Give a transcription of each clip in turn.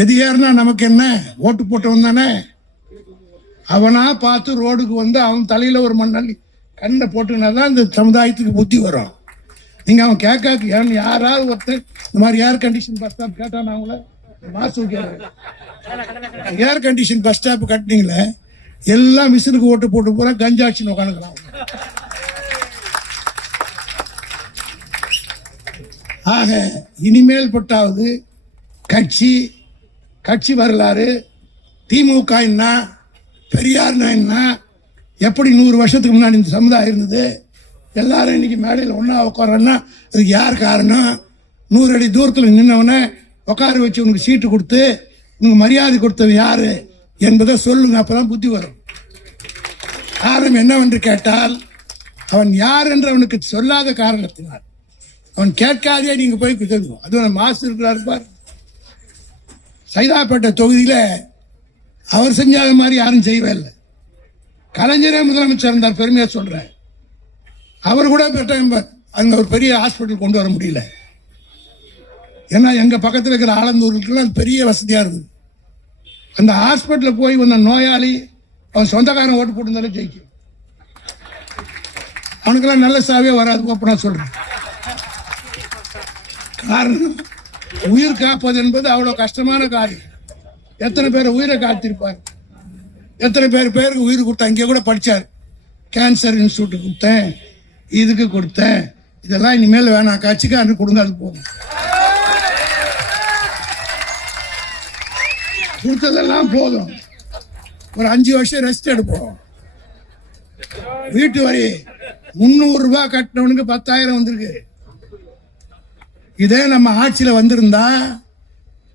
எது ஏறினா நமக்கு என்ன, ஓட்டு போட்டவன் தானே. அவனா பார்த்து ரோடுக்கு வந்து அவன் தலையில ஒரு மண்ணள்ளி கண்ணை போட்டுனாதான் இந்த சமுதாயத்துக்கு புத்தி வரும். நீங்க அவன் கேட்காது. யாராவது ஒருத்தர் இந்த மாதிரி ஏர் கண்டிஷன் பஸ் ஸ்டாப் கேட்டான், அவங்கள மாசு ஏர் கண்டிஷன் பஸ் ஸ்டாப் கட்டினீங்களே, எல்லாம் மிஷினுக்கு ஓட்டு போட்டு போற கஞ்சாட்சின்னு உட்காந்துக்கலாம். ஆக இனிமேல் பட்டாவது கட்சி வரலாறு, திமுக என்ன, பெரியார்னா என்ன, எப்படி 100 வருஷத்துக்கு முன்னாடி இந்த சமுதாயம் இருந்தது, எல்லாரும் இன்னைக்கு மேடையில் ஒன்றா உட்காரன்னா அதுக்கு யார் காரணம்? 100 அடி தூரத்தில் நின்னவனை உட்கார வச்சு உனக்கு சீட்டு கொடுத்து உனக்கு மரியாதை கொடுத்தவன் யாரு என்பதை சொல்லுங்க. அப்பதான் புத்தி வரும். காரணம் என்னவென்று கேட்டால், அவன் யார் என்று அவனுக்கு சொல்லாத காரணத்தினார். அவன் கேட்காதே நீங்க போய் சொல்லுவோம். அதுவும் மாசு இருக்கிறார் பார். சைதாப்பேட்டை தொகுதியில அவர் செஞ்சாத மாதிரி யாரும் செய்யவே இல்லை. கலைஞரே முதலமைச்சர் இருந்தார், பெருமையா சொல்றேன். அவர் கூட அங்க ஒரு பெரிய ஹாஸ்பிட்டல் கொண்டு வர முடியல. ஏன்னா எங்க பக்கத்தில் இருக்கிற ஆலந்தூருக்குலாம் பெரிய வசதியா இருக்குது. அந்த ஹாஸ்பிட்டல் போய் வந்த நோயாளி அவன் சொந்தக்காரன் ஓட்டு போட்டுருந்தாலும் ஜெயிக்கும். அவனுக்கெல்லாம் நல்ல சாவே வராது. அப்ப நான் சொல்றேன், காரணம் உயிர் காப்பது என்பது அவ்வளவு கஷ்டமான காரியம். எத்தனை பேர் உயிரை காத்திருப்பார், எத்தனை பேருக்கு உயிர் கொடுத்தா. இங்கே கூட படிச்சார், கேன்சர் இன்ஸ்டியூட் கொடுத்தேன், இதுக்கு கொடுத்தேன், இதெல்லாம் இனிமேல் வேணாம், கட்சிக்காரனு கொடுங்க, அது போகும். கொடுத்ததெல்லாம் போதும், ஒரு 5 வருஷம் ரெஸ்ட் எடுப்போம். வீட்டு வரி 300 ரூபாய் கட்டினவனுக்கு 10,000 வந்திருக்கு. இதே நம்ம ஆட்சியில வந்திருந்தா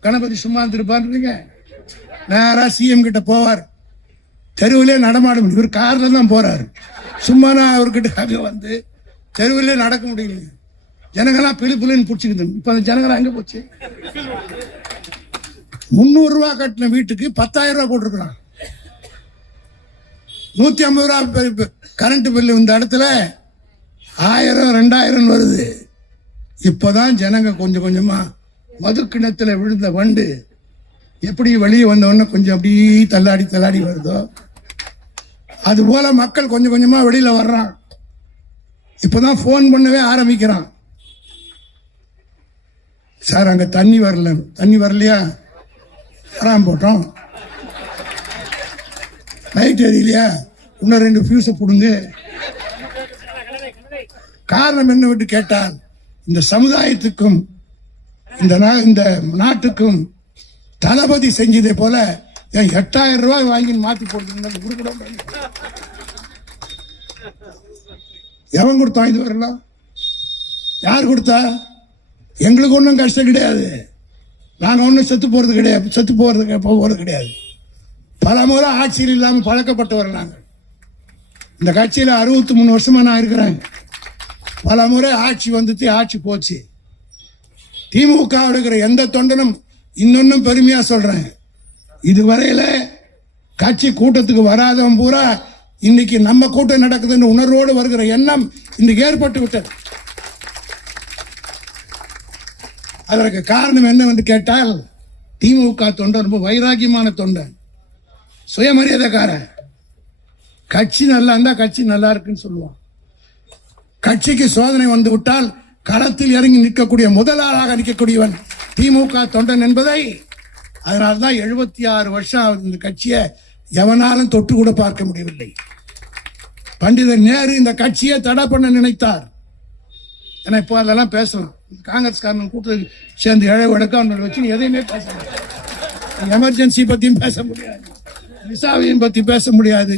கணபதி சும்மா இருந்திருப்பாருங்க, நேரா சிஎம் கிட்ட போவார், தெருவிலே நடமாட முடியும். இவர் கார்ல தான் போறாரு, சும்மா அவர்கிட்ட வந்து தெருவிலே நடக்க முடியல. ஜனங்கள்லாம் பிள்ளைன்னு பிடிச்சிக்கிது. இப்ப அந்த ஜனங்களாம் எங்க போச்சு? 300 ரூபாய் கட்டின வீட்டுக்கு 10,000 ரூபாய் போட்டிருக்கிறான். 150 ரூபாய் கரண்ட் பில்லு இந்த இடத்துல 1000 2000 வருது. இப்பதான் ஜனங்க கொஞ்சம் கொஞ்சமா மது கிணத்துல விழுந்த வண்டு எப்படி வெளியே வந்தவொடனே கொஞ்சம் அப்படி தள்ளாடி வருதோ, அது போல மக்கள் கொஞ்சம் கொஞ்சமா வெளியில வர்றான். இப்பதான் போன் பண்ணவே ஆரம்பிக்கிறான். சார் அங்க தண்ணி வரலையா? வராம போட்டோம். லைட் எரியலையா? இன்னும் 2 ஃபியூஸை போடுங்க. காரணம் என்னவென்று கேட்டால், இந்த சமுதாயத்துக்கும் இந்த நாட்டுக்கும் தளபதி செஞ்சதை போல 8,000 ரூபாய் வாங்கி மாத்தி போட்டு எவன் கொடுத்தான்? இது வரலாம் யார் கொடுத்தா? எங்களுக்கு ஒன்றும் கஷ்டம் கிடையாது, நாங்கள் ஒன்றும் செத்து போறது கிடையாது. பல முறை ஆட்சியில் இல்லாமல் பழக்கப்பட்டவர் நாங்கள். இந்த கட்சியில் 63 வருஷமா நான் இருக்கிறேன். பல முறை ஆட்சி வந்துச்சு, ஆட்சி போச்சு. திமுக இருக்கிற எந்த தொண்டனும் இன்னொன்னும் பெருமையா சொல்றேன், இதுவரையில கட்சி கூட்டத்துக்கு வராதவன் பூரா இன்னைக்கு நம்ம கூட்டம் நடக்குதுன்னு உணர்வோடு வருகிற எண்ணம் இன்னைக்கு ஏற்பட்டு விட்டது. அதற்கு காரணம் என்னவென்று கேட்டால், திமுக தொண்டர் ரொம்ப வைராக்கியமான தொண்டன், சுயமரியாதைக்காரன். கட்சி நல்லா இருந்தா கட்சி நல்லா இருக்குன்னு சொல்லுவான். கட்சிக்கு சோதனை வந்து விட்டால் களத்தில் இறங்கி நிற்கக்கூடிய முதலாளாக நிற்கக்கூடியவன் திமுக தொண்டன் என்பதை, அதனால்தான் 76 வருஷம் இந்த கட்சியை எவனாலும் தொட்டு கூட பார்க்க முடியவில்லை. பண்டிதர் நேரு இந்த கட்சியை தடை பண்ண நினைத்தார். ஏன்னா இப்போ அதெல்லாம் பேசலாம், காங்கிரஸ்காரன் கூட்டத்தில் சேர்ந்து இழவு எடுக்க வச்சு எதையுமே பேசலாம். எமர்ஜென்சி பத்தியும் பேச முடியாது, விசாவையும் பத்தி பேச முடியாது.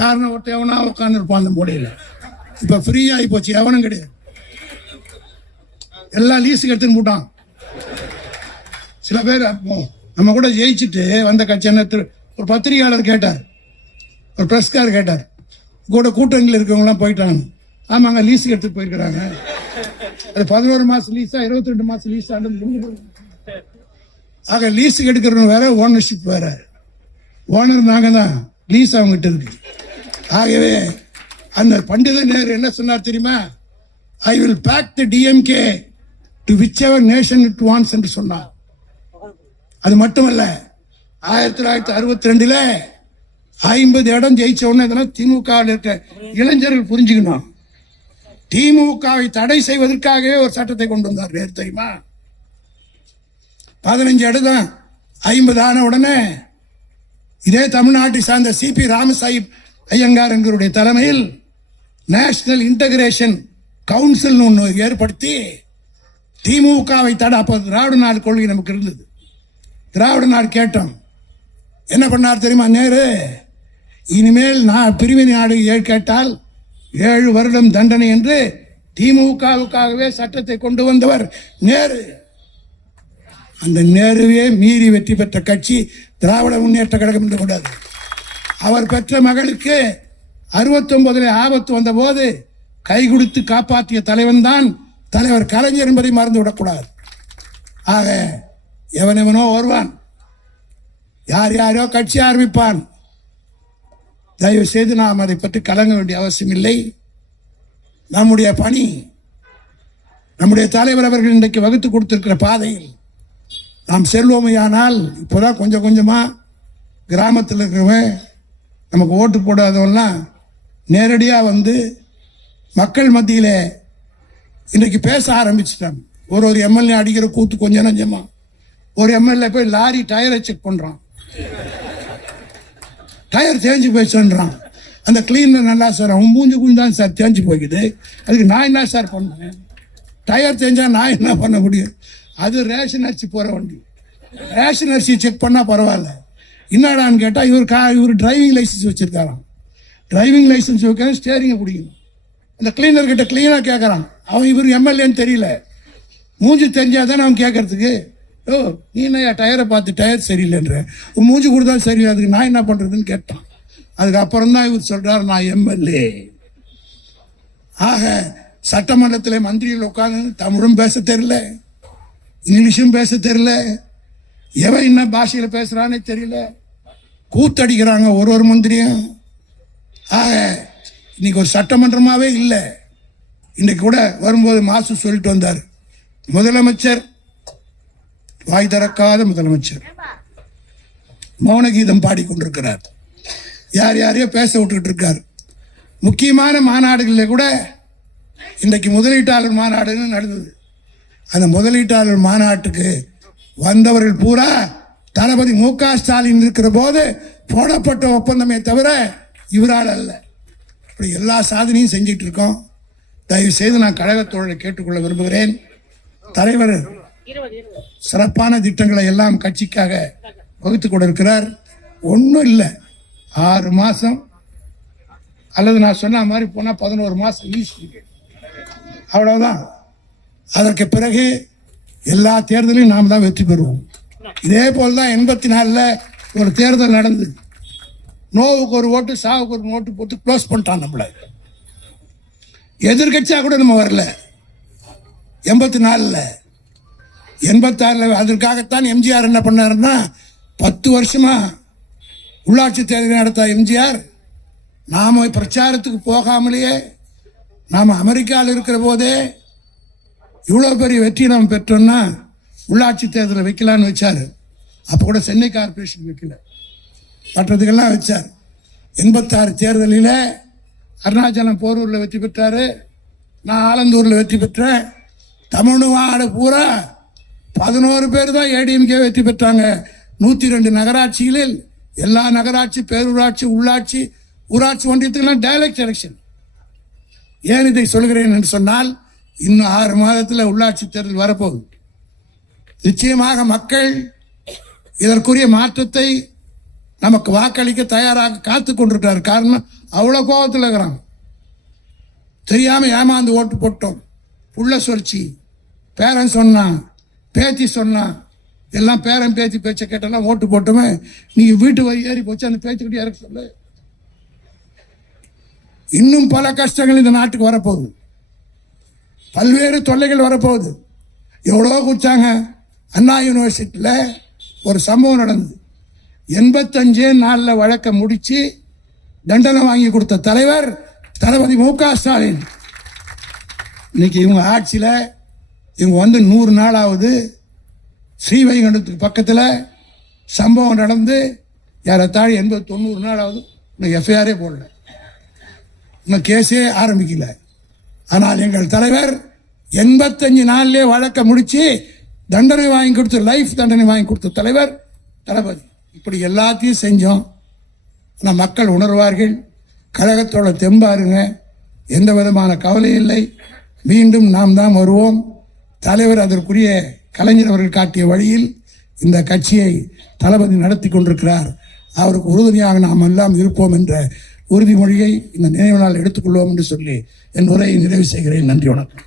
காரணம் ஒருத்த எவனா உட்காந்து இருப்பான் அந்த மூலையில. இப்ப ஃப்ரீ ஆகி போச்சு, எவனும் கிடையாது, எல்லாம் லீஸுக்கு எடுத்துன்னு போட்டான். சில பேர் நம்ம கூட ஜெயிச்சுட்டு வந்த கட்சி என்ன, ஒரு பத்திரிகையாளர் கேட்டார், ஒரு பிரஸ்கார் கேட்டார், கூட கூட்டணியில் இருக்கவங்களாம் போயிட்டாங்க. ஆமாங்க, லீஸுக்கு எடுத்துட்டு போயிருக்கிறாங்க. அது 11 மாசம் லீஸா 22 மாசம் லீஸா? ஆக லீஸுக்கு எடுக்கிறவங்க வேற, ஓனர்ஷிப் வேற. ஓனர் நாங்க தான், லீஸ் அவங்ககிட்ட இருக்கு. ஆகவே அந்த பண்டித நேரு என்ன சொன்னார் தெரியுமா? I will back the DMK to whichever nation it wants என்று சொன்னார். அது மட்டுமல்ல, 1962 50 இடம் ஜெயிச்ச உடனே இதெல்லாம் திமுகவில் இருக்க இளைஞர்கள் புரிஞ்சுக்கணும். திமுகவை தடை செய்வதற்காகவே ஒரு சட்டத்தை கொண்டு வந்தார். நேரு தெரியுமா? 15 இடம் தான் 50 ஆன உடனே இதே தமிழ்நாட்டை சார்ந்த சிபி ராமசாஹிப் ஐயங்கார் என்கிறவருடைய தலைமையில் நேஷனல் இன்டகிரேஷன் கவுன்சில் ஒன்று ஏற்படுத்தி திமுகவை தடை. அப்போ திராவிட நாடு கொள்கை நமக்கு இருந்தது. திராவிட நாடு கேட்டோம். என்ன பண்ணார் தெரியுமா நேரு? இனிமேல் நான் பிரிவினை நாடு கேட்டால் 7 வருடம் தண்டனை என்று திமுகவுக்காகவே சட்டத்தை கொண்டு வந்தவர் நேரு. அந்த நேருவே மீறி வெற்றி பெற்ற கட்சி திராவிட முன்னேற்ற கழகம் என்று கூடாது. அவர் பெற்ற மகளுக்கு 69 ஆபத்து வந்த போது கை கொடுத்து காப்பாற்றிய தலைவன் தான் தலைவர் கலைஞர் என்பதை மறந்து விடக்கூடாது. ஆக எவனோ வருவான், யார் யாரோ கட்சி ஆரம்பிப்பான். தயவு செய்து நாம் அதை பற்றி கலங்க வேண்டிய அவசியம் இல்லை. நம்முடைய பணி, நம்முடைய தலைவர் அவர்கள் இன்றைக்கு வகுத்து கொடுத்திருக்கிற பாதையில் நாம் செல்வோமையானால், இப்போதான் கொஞ்சம் கொஞ்சமா கிராமத்தில் இருக்கிறவன் நமக்கு ஓட்டு போடாதவெல்லாம் நேரடியாக வந்து மக்கள் மத்தியில் இன்றைக்கு பேச ஆரம்பிச்சிட்டாங்க. ஒரு எம்எல்ஏ அடிக்கிற கூத்து கொஞ்சம் நஞ்சமா. ஒரு எம்எல்ஏ போய் லாரி டயரை செக் பண்றான், டயர் தேஞ்சு போயிடுச்சுன்றான். அந்த கிளீனர் நல்லா சார், அவன் மூஞ்சி தான் சார் தேஞ்சு போய்க்குது, அதுக்கு நான் என்ன சார் பண்ணேன்? டயர் தேஞ்சா நான் என்ன பண்ண முடியும்? அது ரேஷன் அரிசி போகிற வண்டி, ரேஷன் அரிசி செக் பண்ணால் பரவாயில்ல. என்னடான்னு கேட்டால் இவர் டிரைவிங் லைசன்ஸ் வச்சுருக்காராம். டிரைவிங் லைசன்ஸ் வைக்க ஸ்டேரிங்கை பிடிக்கணும். அந்த கிளீனர்கிட்ட கிளீனாக கேட்குறான். அவன் இவர் எம்எல்ஏன்னு தெரியல, மூஞ்சி தெரிஞ்சாதானே அவன் கேட்கறதுக்கு. ஓ நீ என்ன டயரை பார்த்து டயர் சரியில்லைன்ற, உன் மூஞ்சி கொடுத்தா சரி, அதுக்கு நான் என்ன பண்ணுறதுன்னு கேட்டான். அதுக்கப்புறம் தான் இவர் சொல்கிறார் நான் எம்எல்ஏ. ஆக சட்டமன்றத்தில் மந்திரிகள் உட்காந்து தமிழும் பேச தெரியல, இங்கிலீஷும் பேச தெரியல, எவன் என்ன பாஷையில் பேசுகிறானே தெரியல, கூத்தடிக்கிறாங்க ஒரு மந்திரியும். ஆக இன்னைக்கு ஒரு சட்டமன்றமாகவே இல்லை. இன்னைக்கு கூட வரும்போது மாசு சொல்லிட்டு வந்தார், முதலமைச்சர் வாய் திறக்காத முதலமைச்சர் மௌன கீதம் பாடிக்கொண்டிருக்கிறார், யார் யாரையோ பேச விட்டுக்கிட்டு இருக்கார். முக்கியமான மாநாடுகளில் கூட இன்றைக்கு முதலீட்டாளர் மாநாடுன்னு நடந்தது. அந்த முதலீட்டாளர் மாநாட்டுக்கு வந்தவர்கள் பூரா தளபதி மு.க. ஸ்டாலின் இருக்கிற போது போடப்பட்ட ஒப்பந்தமே தவிர இவரால் அல்ல. இப்படி எல்லா சாதனையும் செஞ்சிட்டு இருக்கோம். தயவு செய்து நான் கழகத்தோழரை கேட்டுக்கொள்ள விரும்புகிறேன். தலைவர் சிறப்பான திட்டங்களை எல்லாம் கட்சிக்காக வகுத்து கொண்டிருக்கிறார். ஒன்றும் இல்லை, 6 மாதம் அல்லது நான் சொன்ன மாதிரி போனால் 11 மாதம் லீஸ் பீரியட், அவ்வளவுதான். அதற்கு பிறகு எல்லா தேர்தலையும் நாம் தான் வெற்றி பெறுவோம். இதே போல் தான் 84 ஒரு தேர்தல் நடந்தது. நோவுக்கு ஒரு ஓட்டு, சாவுக்கு ஒரு ஓட்டு போட்டு க்ளோஸ் பண்ணிட்டான் நம்மளை. எதிர்கட்சியாக கூட நம்ம வரல. 84 86 அதற்காகத்தான் எம்ஜிஆர் என்ன பண்ணாருன்னா, 10 வருஷமா உள்ளாட்சி தேர்தல் நடத்த எம்ஜிஆர் நாம பிரச்சாரத்துக்கு போகாமலேயே நாம் அமெரிக்காவில் இருக்கிற போதே இவ்வளோ பெரிய வெற்றி நாம் பெற்றோம்னா உள்ளாட்சி தேர்தலை வைக்கலான்னு வச்சார். அப்போ கூட சென்னை கார்பரேஷன் வைக்கல, மற்றதுக்கெல்லாம் வச்சார். 86 தேர்தலில் அருணாச்சலம் போரூரில் வெற்றி பெற்றார், நான் ஆலந்தூரில் வெற்றி பெற்றேன். தமிழ்நாடு பூரா 11 பேர் தான் ஏடிஎம்கே வெற்றி பெற்றாங்க. 102 நகராட்சிகளில் எல்லா நகராட்சி, பேரூராட்சி, உள்ளாட்சி, ஊராட்சி ஒன்றியத்துக்கெல்லாம் டைரக்ட் எலெக்ஷன். ஏன் இதை சொல்கிறேன் என்று சொன்னால், இன்னும் 6 மாதத்தில் உள்ளாட்சி தேர்தல் வரப்போகுது. நிச்சயமாக மக்கள் இதற்குரிய மாற்றத்தை நமக்கு வாக்களிக்க தயாராக காத்து கொண்டிருக்கிறார். காரணம் அவ்வளோ கோபத்தில் இருக்கிறாங்க. தெரியாமல் ஏமாந்து ஓட்டு போட்டோம், புள்ள சொல்லிச்சு, பேரன் சொன்னான், பேத்தி சொன்னான், எல்லாம் பேரன் பேத்தி பேச்சை கேட்டெல்லாம் ஓட்டு போட்டோமே. நீங்கள் வீட்டு வரி ஏறி போச்சு, அந்த பேச்சுக்கிட்டே இறக்க சொல்லு. இன்னும் பல கஷ்டங்கள் இந்த நாட்டுக்கு வரப்போகுது, பல்வேறு தொல்லைகள் வரப்போகுது. எவ்வளோ குடிச்சாங்க. அண்ணா யூனிவர்சிட்டியில் ஒரு சம்பவம் நடந்தது. 85 நாளில் வழக்கை முடித்து தண்டனை வாங்கி கொடுத்த தலைவர் தளபதி மு.க. ஸ்டாலின். இன்னைக்கு இவங்க ஆட்சியில் இவங்க வந்து 100 நாளாவது ஸ்ரீவைகுண்டத்துக்கு பக்கத்தில் சம்பவம் நடந்து ஏறத்தாழ 80-90 நாள் ஆகுது. இன்னும் எஃப்ஐஆரே போடல, இன்னும் கேஸே ஆரம்பிக்கல. ஆனால் எங்கள் தலைவர் 85 நாள்லேயே வழக்கை முடிச்சு தண்டனை வாங்கி கொடுத்து, லைஃப் தண்டனை வாங்கி கொடுத்த தலைவர் தளபதி. இப்படி எல்லாத்தையும் செஞ்சோம். ஆனால் மக்கள் உணர்வார்கள். கழகத்தோட தெம்பாருங்க, எந்த விதமான கவலை இல்லை. மீண்டும் நாம் தான் வருவோம். தலைவர் அதற்குரிய கலைஞர் அவர்கள் காட்டிய வழியில் இந்த கட்சியை தளபதி நடத்தி கொண்டிருக்கிறார். அவருக்கு உறுதுணையாக நாம் எல்லாம் இருப்போம் என்ற உறுதிமொழியை இந்த நினைவு நாள் எடுத்துக்கொள்வோம் என்று சொல்லி என் உரையை நிறைவு செய்கிறேன். நன்றி, வணக்கம்.